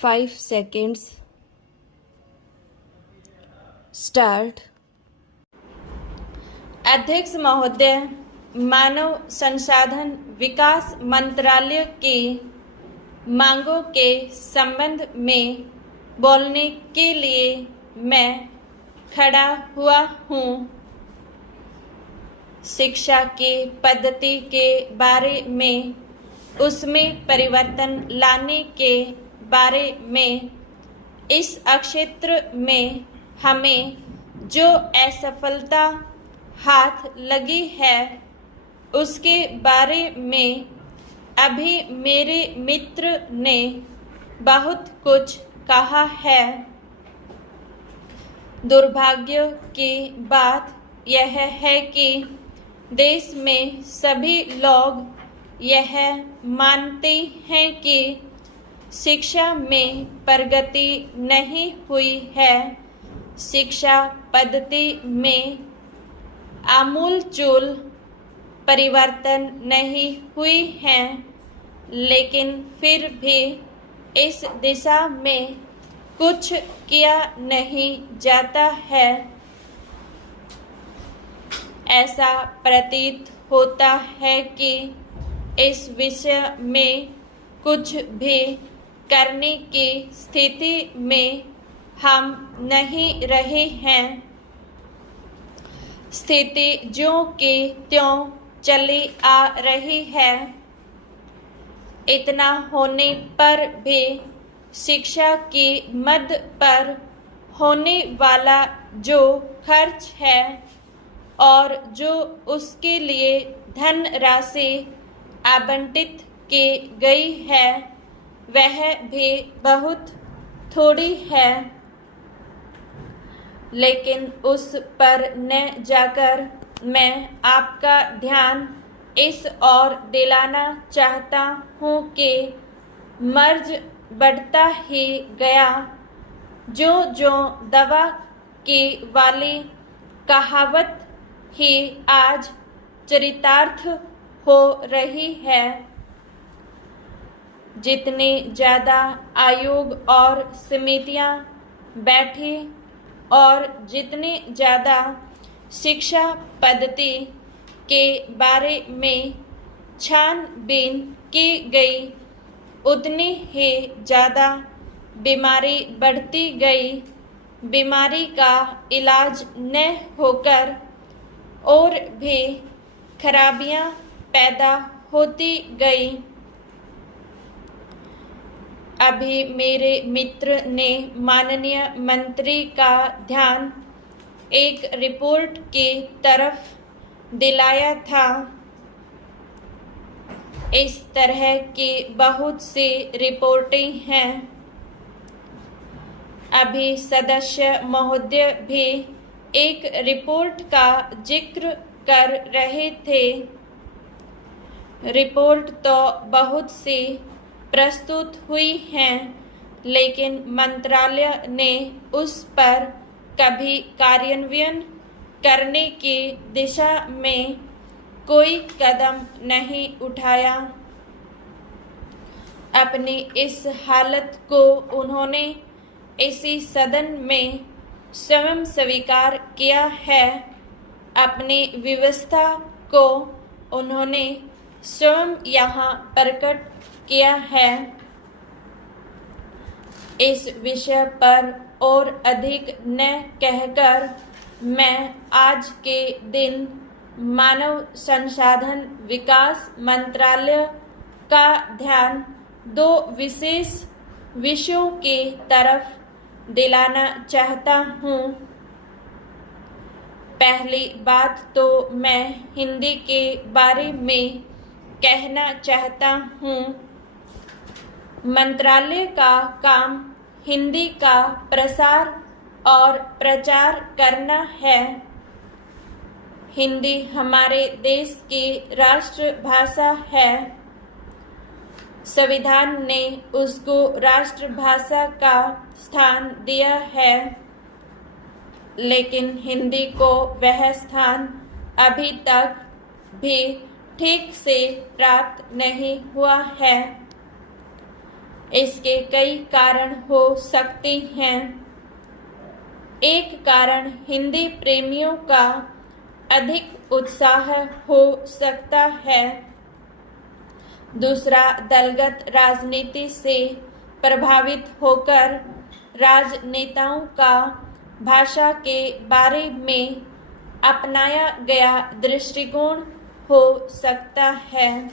5 seconds. Start. अध्यक्ष महोदय, मानव संसाधन विकास मंत्रालय की मांगों के संबंध में बोलने के लिए मैं खड़ा हुआ हूँ। शिक्षा की पद्धति के बारे में, उसमें परिवर्तन लाने के बारे में, इस क्षेत्र में हमें जो असफलता हाथ लगी है उसके बारे में अभी मेरे मित्र ने बहुत कुछ कहा है। दुर्भाग्य की बात यह है कि देश में सभी लोग यह मानते हैं कि शिक्षा में प्रगति नहीं हुई है, शिक्षा पद्धति में आमूलचूल परिवर्तन नहीं हुई है, लेकिन फिर भी इस दिशा में कुछ किया नहीं जाता है। ऐसा प्रतीत होता है कि इस विषय में कुछ भी करने की स्थिति में हम नहीं रहे हैं। स्थिति ज्यों की त्यों चली आ रही है। इतना होने पर भी शिक्षा की मद पर होने वाला जो खर्च है और जो उसके लिए धन राशि आवंटित की गई है वह भी बहुत थोड़ी है। लेकिन उस पर न जाकर मैं आपका ध्यान इस ओर दिलाना चाहता हूँ कि मर्ज बढ़ता ही गया। जो जो दवा की वाली कहावत ही आज चरितार्थ हो रही है। जितने ज़्यादा आयोग और समितियाँ बैठी और जितने ज़्यादा शिक्षा पद्धति के बारे में छानबीन की गई, उतनी ही ज़्यादा बीमारी बढ़ती गई। बीमारी का इलाज न होकर और भी खराबियां पैदा होती गई। अभी मेरे मित्र ने माननीय मंत्री का ध्यान एक रिपोर्ट की तरफ दिलाया था। इस तरह की बहुत सी रिपोर्टें हैं। अभी सदस्य महोदय भी एक रिपोर्ट का जिक्र कर रहे थे। रिपोर्ट तो बहुत सी प्रस्तुत हुई हैं, लेकिन मंत्रालय ने उस पर कभी कार्यान्वयन करने की दिशा में कोई कदम नहीं उठाया। अपनी इस हालत को उन्होंने इसी सदन में स्वयं स्वीकार किया है। अपनी व्यवस्था को उन्होंने स्वयं यहाँ प्रकट किया है। इस विषय पर और अधिक न कहकर मैं आज के दिन मानव संसाधन विकास मंत्रालय का ध्यान दो विशेष विषयों की तरफ दिलाना चाहता हूँ। पहली बात तो मैं हिंदी के बारे में कहना चाहता हूँ। मंत्रालय का काम हिंदी का प्रसार और प्रचार करना है। हिंदी हमारे देश की राष्ट्रभाषा है। संविधान ने उसको राष्ट्रभाषा का स्थान दिया है, लेकिन हिंदी को वह स्थान अभी तक भी ठीक से प्राप्त नहीं हुआ है। इसके कई कारण हो सकते हैं। एक कारण हिंदी प्रेमियों का अधिक उत्साह हो सकता है। दूसरा, दलगत राजनीति से प्रभावित होकर राजनेताओं का भाषा के बारे में अपनाया गया दृष्टिकोण हो सकता है।